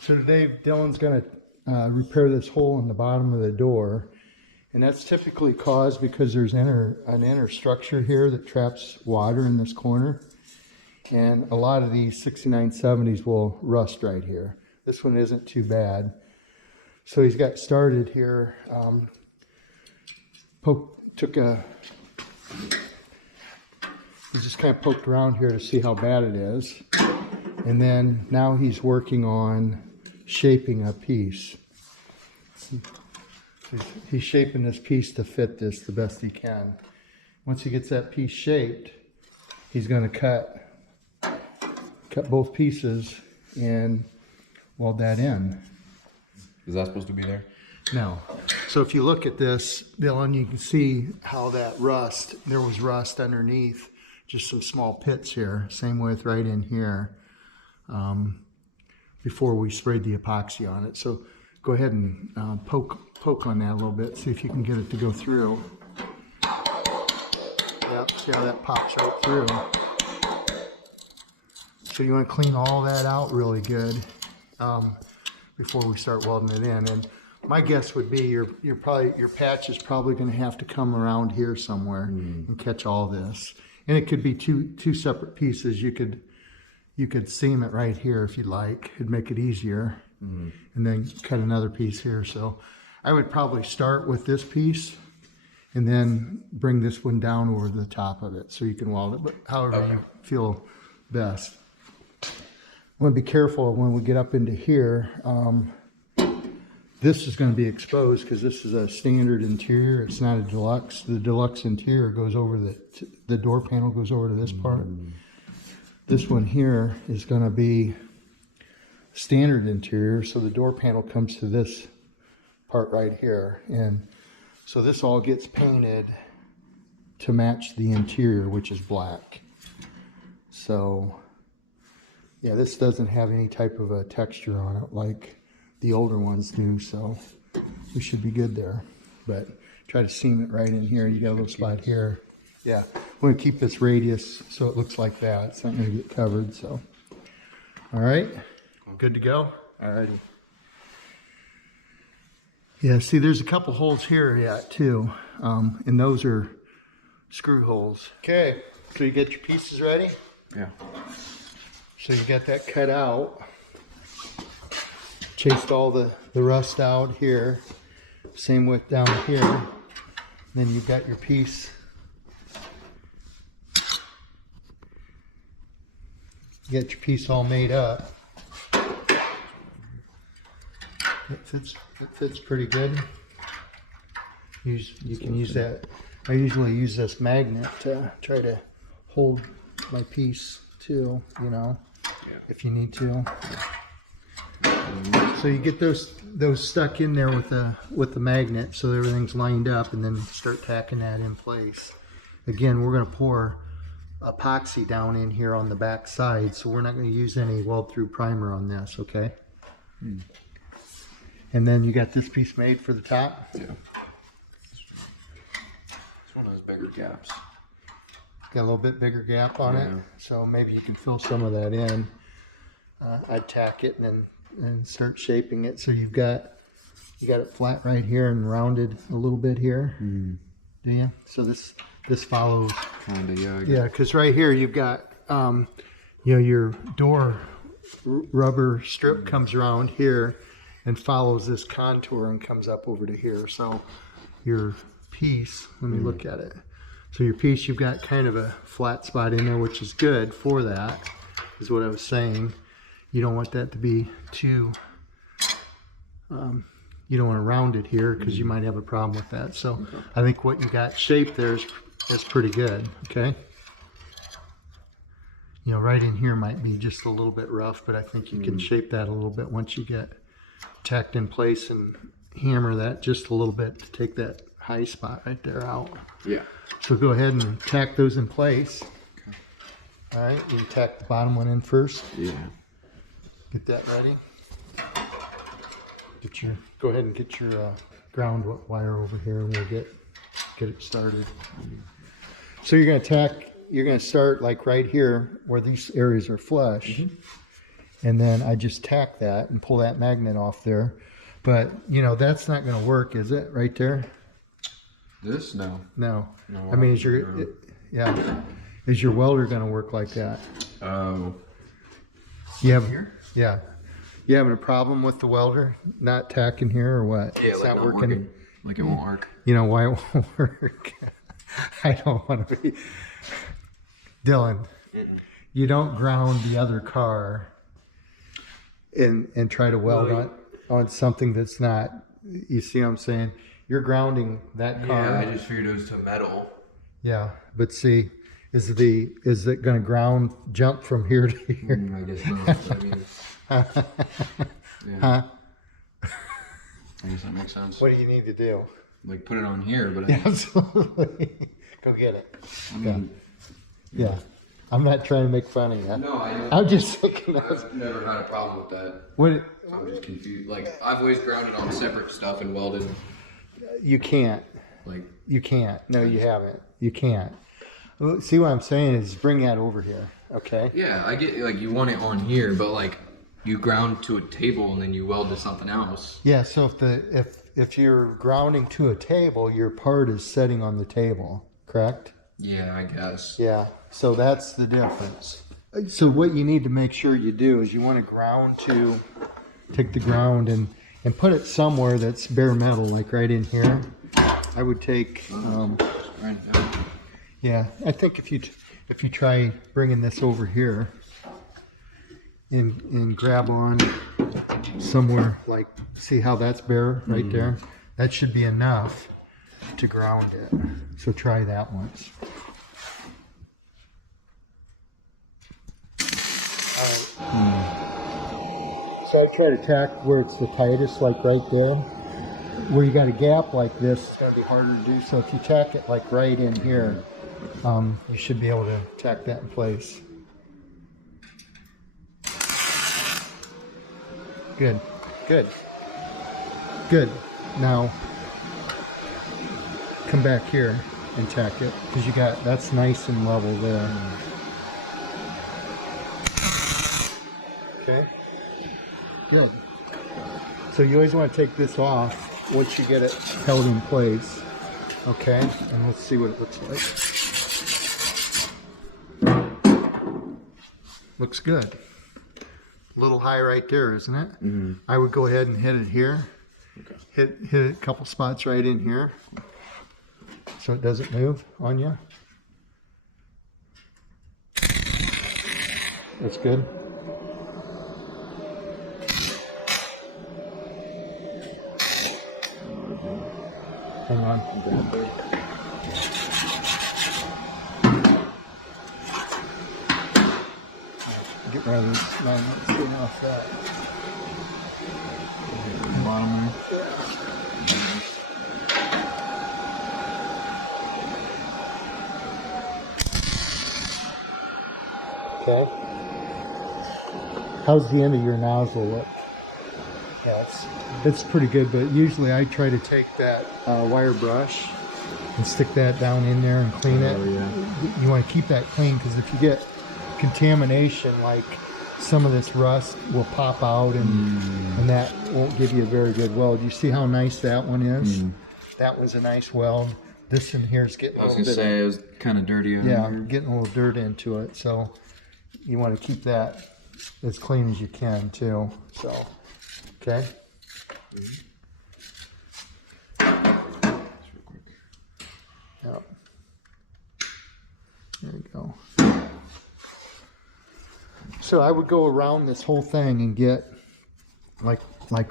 So today Dylan's going to repair this hole in the bottom of the door, and that's typically caused because there's an inner structure here that traps water in this corner, and a lot of these 6970s will rust right here. This one isn't too bad. So he's got started here, he just kind of poked around here to see how bad it is, and then now he's working on shaping a piece. He's shaping this piece to fit this the best he can. Once he gets that piece shaped, he's going to cut both pieces and weld that in. Is that supposed to be there? No. So if you look at this, Dylan, you can see how that there was rust underneath, just some small pits here. Same with right in here, before we sprayed the epoxy on it. So go ahead and poke on that a little bit, see if you can get it to go through. Yep, see how that pops right through. So you want to clean all that out really good before we start welding it in. And my guess would be your patch is probably going to have to come around here somewhere and catch all this. And it could be two separate pieces. You could seam it right here if you'd like. It'd make it easier. And then cut another piece here. So I would probably start with this piece and then bring this one down over the top of it so you can weld it, but however you feel best. I want to be careful when we get up into here. This is going to be exposed because this is a standard interior. It's not a deluxe. The deluxe interior goes over the door panel goes over to this part. This one here is going to be standard interior, so the door panel comes to this part right here, and so this all gets painted to match the interior, which is black. So yeah, this doesn't have any type of a texture on it like the older ones do, so we should be good there. But try to seam it right in here. You got a little spot here. Yeah, we're gonna keep this radius so it looks like that. It's not gonna get covered. So all right, good to go. All righty. Yeah, see, there's a couple holes here yet too, and those are screw holes. Okay, so you get your pieces ready? Yeah. So you got that cut out. Chased all the rust out here. Same with down here. Then you've got your piece. You got your piece all made up. It fits pretty good. You can use that. I usually use this magnet to try to hold my piece too, you know, if you need to. So you get those stuck in there with the magnet so everything's lined up, and then start tacking that in place. Again, we're going to pour epoxy down in here on the back side, so we're not going to use any weld through primer on this, okay? And then you got this piece made for the top? Yeah. It's one of those bigger gaps. Got a little bit bigger gap on it, so maybe you can fill some of that in. I'd tack it and start shaping it so you got it flat right here and rounded a little bit here. Do you? So this follows. Kinda, yeah. Because right here you've got your door rubber strip comes around here and follows this contour and comes up over to here. So your piece, let me look at it. So your piece, you've got kind of a flat spot in there, which is good for that, is what I was saying. You don't want that to be too, you don't want to round it here because you might have a problem with that. So I think what you got shaped there is pretty good, okay? You know, right in here might be just a little bit rough, but I think you can shape that a little bit once you get tacked in place and hammer that just a little bit to take that high spot right there out. Yeah. So go ahead and tack those in place. Okay. All right, you tack the bottom one in first. Yeah. Get that ready. Go ahead and get your ground wire over here, and we'll get it started. So you're gonna start like right here where these areas are flush, and then I just tack that and pull that magnet off there. But you know, that's not going to work, is it? Right there? This? No. No. No, I mean, is your welder going to work like that? Oh. You have Here? Yeah. You having a problem with the welder not tacking here or what? Yeah, It's like not working. Like it won't arc. You know why it won't work? I don't want to be Dylan. You don't ground the other car and try to weld on something that's not. You see what I'm saying? You're grounding that car. Yeah, I just figured it was to metal. Yeah, but see, is it going to jump from here to here? I guess not. But I mean, yeah. Huh? I guess that makes sense. What do you need to do? Like put it on here, but Yeah, absolutely. Go get it. I mean, Yeah. I'm not trying to make fun of you. no, I'm just thinking of I've never had a problem with that. what I'm just confused. Like I've always grounded on separate stuff and welded. you can't. Like You can't. No, you haven't. You can't. Well, see what I'm saying is bring that over here. Okay. yeah, I get like you want it on here, but like you ground to a table and then you weld to something else. Yeah. So if you're grounding to a table, your part is setting on the table, correct? Yeah, I guess. Yeah. So that's the difference. So what you need to make sure you do is you want to take the ground and put it somewhere that's bare metal, like right in here. I would take. Right now. Yeah, I think if you try bringing this over here and grab on somewhere, like see how that's bare right there? That should be enough to ground it. So try that once. So I try to tack where it's the tightest, like right there. Where you got a gap like this, it's going to be harder to do. So if you tack it like right in here, you should be able to tack that in place. Good, good, good. Now, come back here and tack it, because that's nice and level there. Okay, good. So you always want to take this off once you get it held in place. Okay, and let's see what it looks like. Looks good. A little high right there, isn't it? Mm-hmm. I would go ahead and hit it here. Okay. Hit a couple spots right in here, so it doesn't move on you. That's good. Hang on. Get rid of this. No, let's get off that. Bottom there. Okay. How's the end of your nozzle look? Yeah, it's pretty good, but usually I try to take that wire brush and stick that down in there and clean it. Oh, yeah. You want to keep that clean, because if you get contamination, like some of this rust will pop out and that won't give you a very good weld. You see how nice that one is? That was a nice weld. This in here is getting a I was little gonna bit. say it was kind of dirty. Yeah, getting a little dirt into it. So you want to keep that as clean as you can too. So, okay. Yep. There you go. So I would go around this whole thing and get like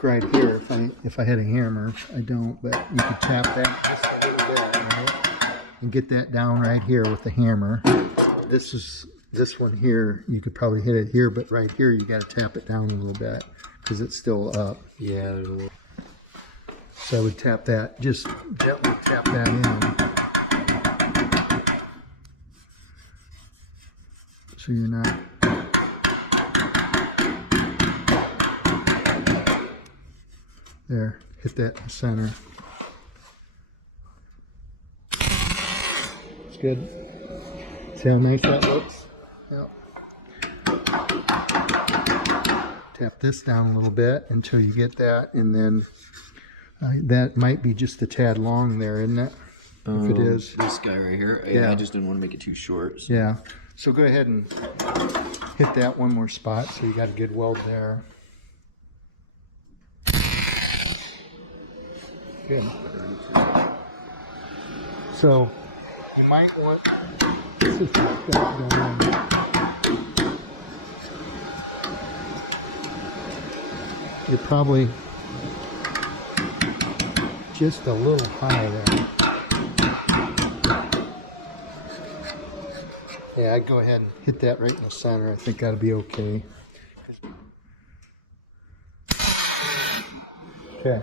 right here. If I had a hammer, I don't, but you could tap that just a little bit, right? And get that down right here with the hammer. This one here, you could probably hit it here, but right here you got to tap it down a little bit because it's still up. Yeah, there's a little. So I would tap that, just gently tap that in. So you're not. There, hit that in the center. It's good. See how nice that looks? Yep. tap this down a little bit until you get that, and then that might be just a tad long there, isn't it? If it is. This guy right here. Yeah, I just didn't want to make it too short. So. Yeah. So go ahead and hit that one more spot so you got a good weld there. Good. So you might want this is that going on. You're probably just a little high there. Yeah, I'd go ahead and hit that right in the center. I think that'll be okay. Okay.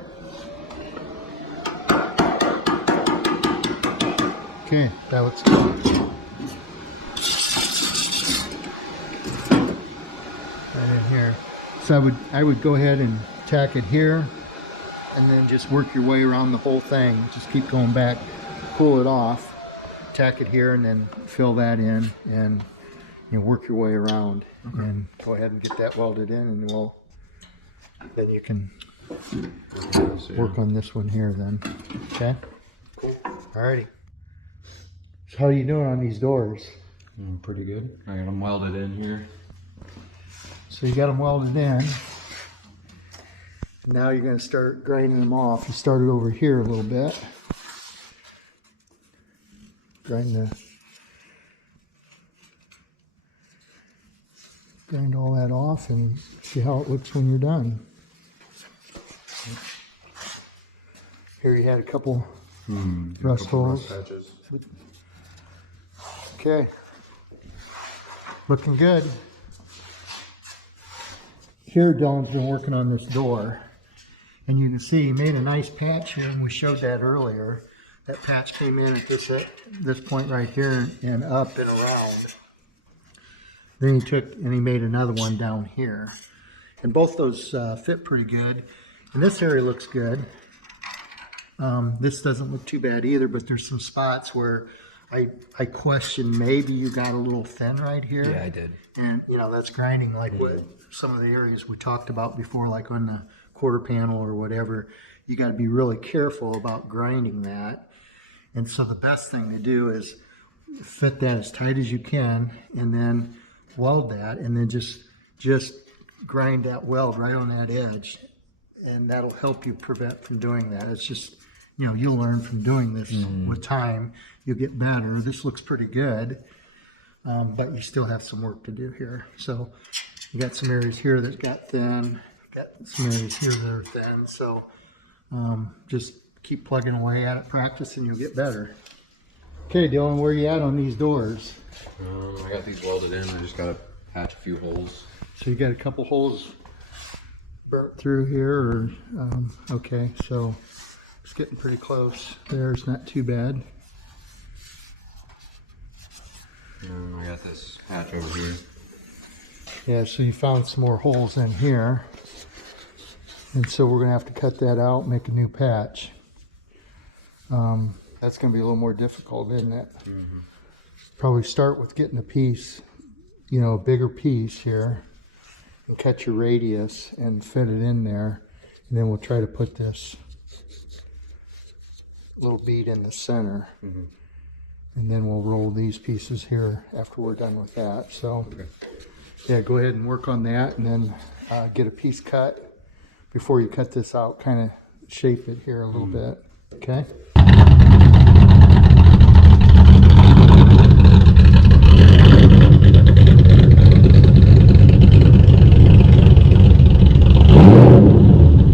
Okay, that looks good. Right in here. So I would go ahead and tack it here, and then just work your way around the whole thing. Just keep going back, pull it off, tack it here, and then fill that in, and work your way around, and go ahead and get that welded in, and then you can work on this one here then. Okay. Alrighty. So how are you doing on these doors? Pretty good. I got them welded in here. So you got them welded in. Now you're going to start grinding them off. You started over here a little bit. Grind all that off and see how it looks when you're done. Here you had a couple rust holes. Okay, looking good. Here Dylan's been working on this door, and you can see he made a nice patch here, and we showed that earlier. That patch came in at this point right here and up and around. Then he took and he made another one down here, and both those fit pretty good. And this area looks good. This doesn't look too bad either, but there's some spots where I question maybe you got a little thin right here. Yeah, I did. And that's grinding like what some of the areas we talked about before, like on the quarter panel or whatever. You got to be really careful about grinding that. And so the best thing to do is fit that as tight as you can, and then weld that, and then just grind that weld right on that edge, and that'll help you prevent from doing that. It's just, you'll learn from doing this with time. You'll get better. This looks pretty good, but you still have some work to do here. So you got some areas here that got thin, got some areas here that are thin. So just keep plugging away at it, practice, and you'll get better. Okay, Dylan, where are you at on these doors? I got these welded in. I just got to patch a few holes. So you got a couple holes burnt through here, or okay, so it's getting pretty close. There's not too bad. I got this patch over here. Yeah, so you found some more holes in here, and so we're gonna have to cut that out, make a new patch. That's gonna be a little more difficult, isn't it? Probably start with getting a piece, a bigger piece here, and cut your radius and fit it in there, and then we'll try to put this little bead in the center, and then we'll roll these pieces here after we're done with that. So yeah, go ahead and work on that, and then get a piece cut before you cut this out. Kind of shape it here a little bit. Okay.